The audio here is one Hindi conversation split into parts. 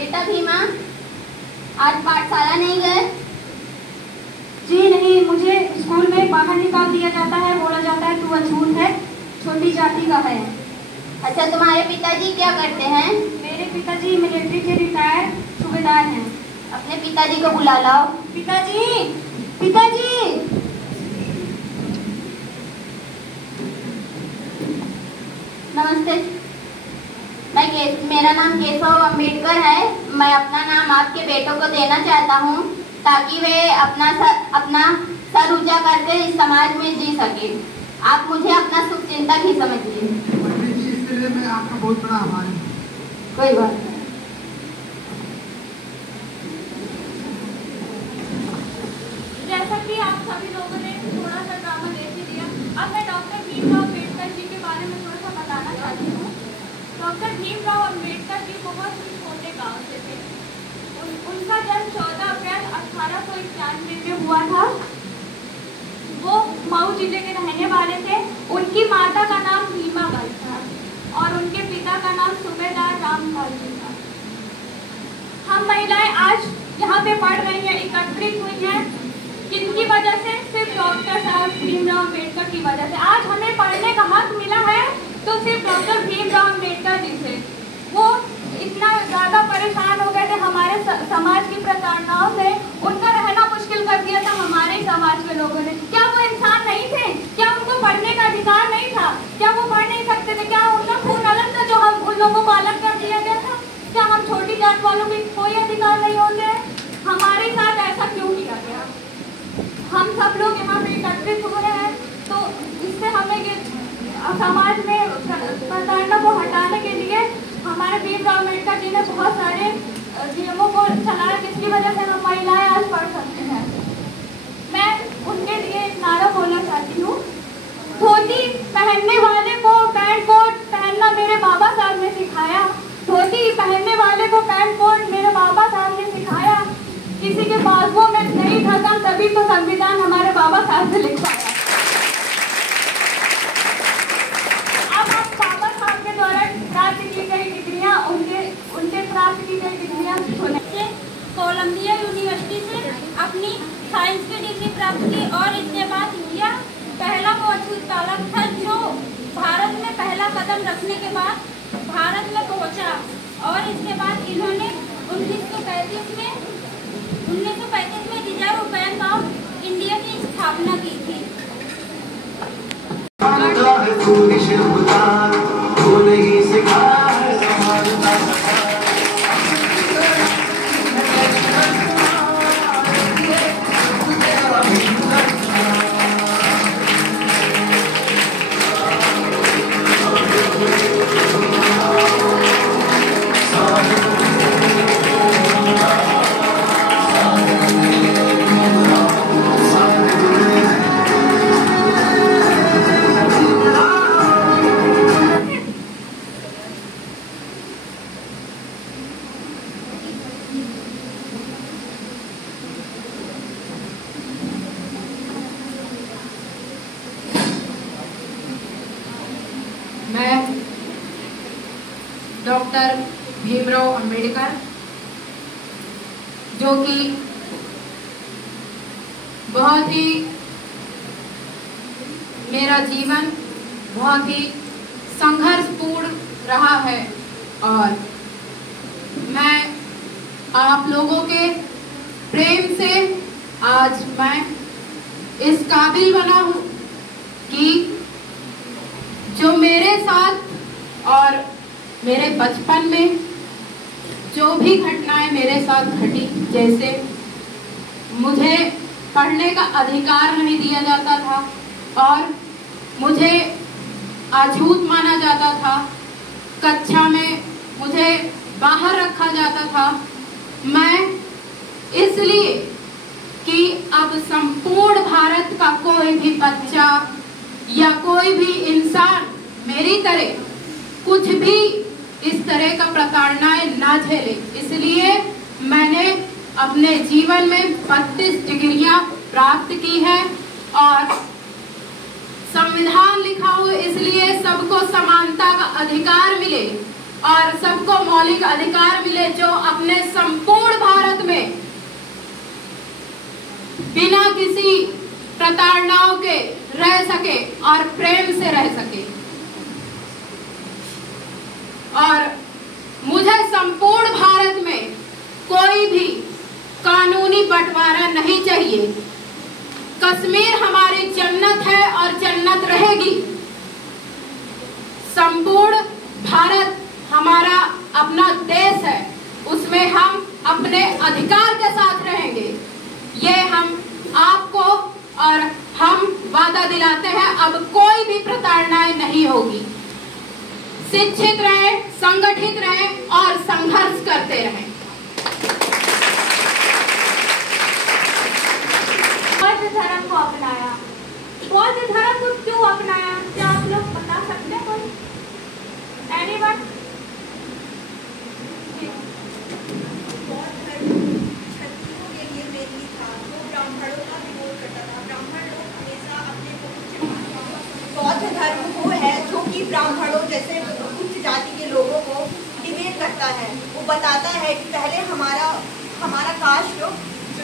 बेटा भीमा, आज पाठशाला नहीं गए? जी नहीं, मुझे स्कूल में बाहर निकाल दिया जाता है। बोला जाता है तू अछूत है, छोटी जाति का है। अच्छा, तुम्हारे पिताजी क्या करते हैं? मेरे पिताजी मिलिट्री के रिटायर्ड सूबेदार हैं। अपने पिताजी को बुला लाओ। पिताजी, पिताजी। नमस्ते, मेरा नाम केशव अम्बेडकर है। मैं अपना नाम आपके बेटों को देना चाहता हूँ ताकि वे अपना सर ऊंचा करके इस समाज में जी सके। आप मुझे अपना शुभ चिंतक ही समझिए। इसके लिए मैं आपका बहुत बड़ा आभारी हूँ। कोई बात नहीं। जैसा कि आप सभी लोगों ने थोड़ा सा ड्रामा देख ही दिया, अब मैं डॉक्टर भीमराव अम्बेडकर जी के बारे में थोड़ा सा बताना चाहती हूँ। डॉक्टर भीमराव अम्बेडकर जी बहुत ही छोटे गांव से थे। उनका जन्म 14 अप्रैल 1891 में हुआ था। वो मऊ जिले के रहने वाले थे। उनकी माता का नाम भीमाबाई था और उनके पिता का नाम सूबेदार रामपाल जी था। हम महिलाएं आज यहाँ पे पढ़ रही हैं, एकत्रित हुई हैं, किनकी वजह से? सिर्फ डॉक्टर साहब भीमराव अम्बेडकर की वजह से। आज हमें पढ़ने का हक मिला है तो सिर्फ डॉक्टर भीमराव अम्बेडकर जी से। वो इतना ज़्यादा परेशान हो गए थे हमारे समाज की प्रताड़नाओं से, उनका रहना मुश्किल कर दिया था हमारे समाज के लोगों ने। क्या वो इंसान नहीं थे? क्या उनको पढ़ने का अधिकार नहीं था? क्या वो पढ़ नहीं सकते थे? क्या उनका खून अलग था जो हम उन लोगों को अलग कर दिया गया था? क्या हम छोटी जात वालों को कोई अधिकार नहीं होते? हमारे साथ ऐसा क्यों किया गया? हम सब लोग यहाँ पे एकत्रित हो रहे हैं तो इससे हमें समाज में प्रताड़ना को हटाने के लिए हमारे भीमराव अम्बेडकर जी ने बहुत सारे नियमों को चलाया जिसकी वजह से हम महिलाएं आज पढ़ सकते हैं। मैं उनके लिए एक नारा बोलना चाहती हूँ। धोती पहनने वाले को पैंट कोट पहनना मेरे बाबा साहब ने सिखाया। धोती पहनने वाले को पैंट कोट मेरे बाबा साहब ने सिखाया। किसी के बाजुओं में नहीं था तभी तो संविधान हमारे बाबा साहब ने लिख पाया। प्राप्त की गई डिग्रियां उनके प्राप्त की गई डिग्रियां कोलंबिया यूनिवर्सिटी से अपनी साइंस की डिग्री प्राप्त की और इसके बाद इंडिया पहला मौजूद बालक था जो भारत में पहला कदम रखने के बाद भारत में पहुंचा। और इसके बाद इन्होंने 1935 में रिजर्व बैंक ऑफ इंडिया की स्थापना की थी। मैं डॉक्टर भीमराव अम्बेडकर, जो कि बहुत ही मेरा जीवन बहुत ही संघर्षपूर्ण रहा है और मैं आप लोगों के प्रेम से आज मैं इस काबिल बना हूँ कि जो मेरे साथ और मेरे बचपन में जो भी घटनाएं मेरे साथ घटी, जैसे मुझे पढ़ने का अधिकार नहीं दिया जाता था और मुझे अछूत माना जाता था, कक्षा में मुझे बाहर रखा जाता था, मैं इसलिए कि अब संपूर्ण भारत का कोई भी बच्चा या कोई भी इंसान मेरी तरह कुछ भी इस तरह का प्रताड़नाएं ना झेले, इसलिए मैंने अपने जीवन में 32 डिग्रियां प्राप्त की है और संविधान लिखा हो इसलिए सबको समानता का अधिकार मिले, और सबको मौलिक अधिकार मिले, जो अपने संपूर्ण भारत में बिना किसी प्रताड़नाओं के रह सके और प्रेम से रह सके। और मुझे संपूर्ण भारत में कोई भी कानूनी बंटवारा नहीं चाहिए। कश्मीर हमारी जन्नत है और जन्नत रहेगी। संपूर्ण भारत हमारा अपना देश है, उसमें हम अपने अधिकार के साथ रहेंगे। ये हम आपको और हम वादा दिलाते हैं, अब कोई भी प्रताड़नाएं नहीं होगी। शिक्षित रहें, संगठित रहें और संघर्ष करते रहें। बौद्ध धर्म को अपनाया। बौद्ध धर्म को क्यों अपनाया, क्या आप लोग बता सकते हैं? कोई एनीवन? बौद्ध धर्म क्षत्रियों के लिए मेनली था, वो ब्राह्मणों का विरोध करता था। ब्राह्मण लोग हमेशा अपने को उच्च मानते। बौद्ध धर्म वो है जो कि ब्राह्मणों जैसे उच्च जाति के लोगों को डिबेट करता है। वो बताता है कि पहले हमारा कास्ट जो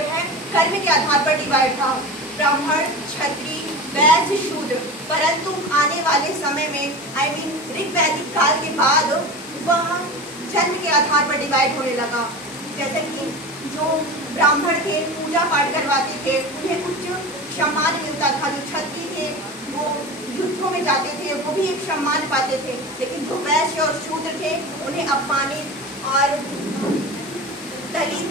है कर्म के आधार पर डिवाइड था, ब्राह्मण, क्षत्रिय, वैश्य, शूद्र। परंतु आने वाले समय में ऋग वैदिक काल के बाद वह जन्म के आधार पर डिवाइड होने लगा। जैसे कि जो ब्राह्मण थे पूजा पाठ करवाते थे, उन्हें उच्च सम्मान मिलता था। जो क्षत्रिय थे वो युद्धों में जाते थे, वो भी एक सम्मान पाते थे। लेकिन जो वैश्य और शूद्र थे उन्हें अपमानित और दलित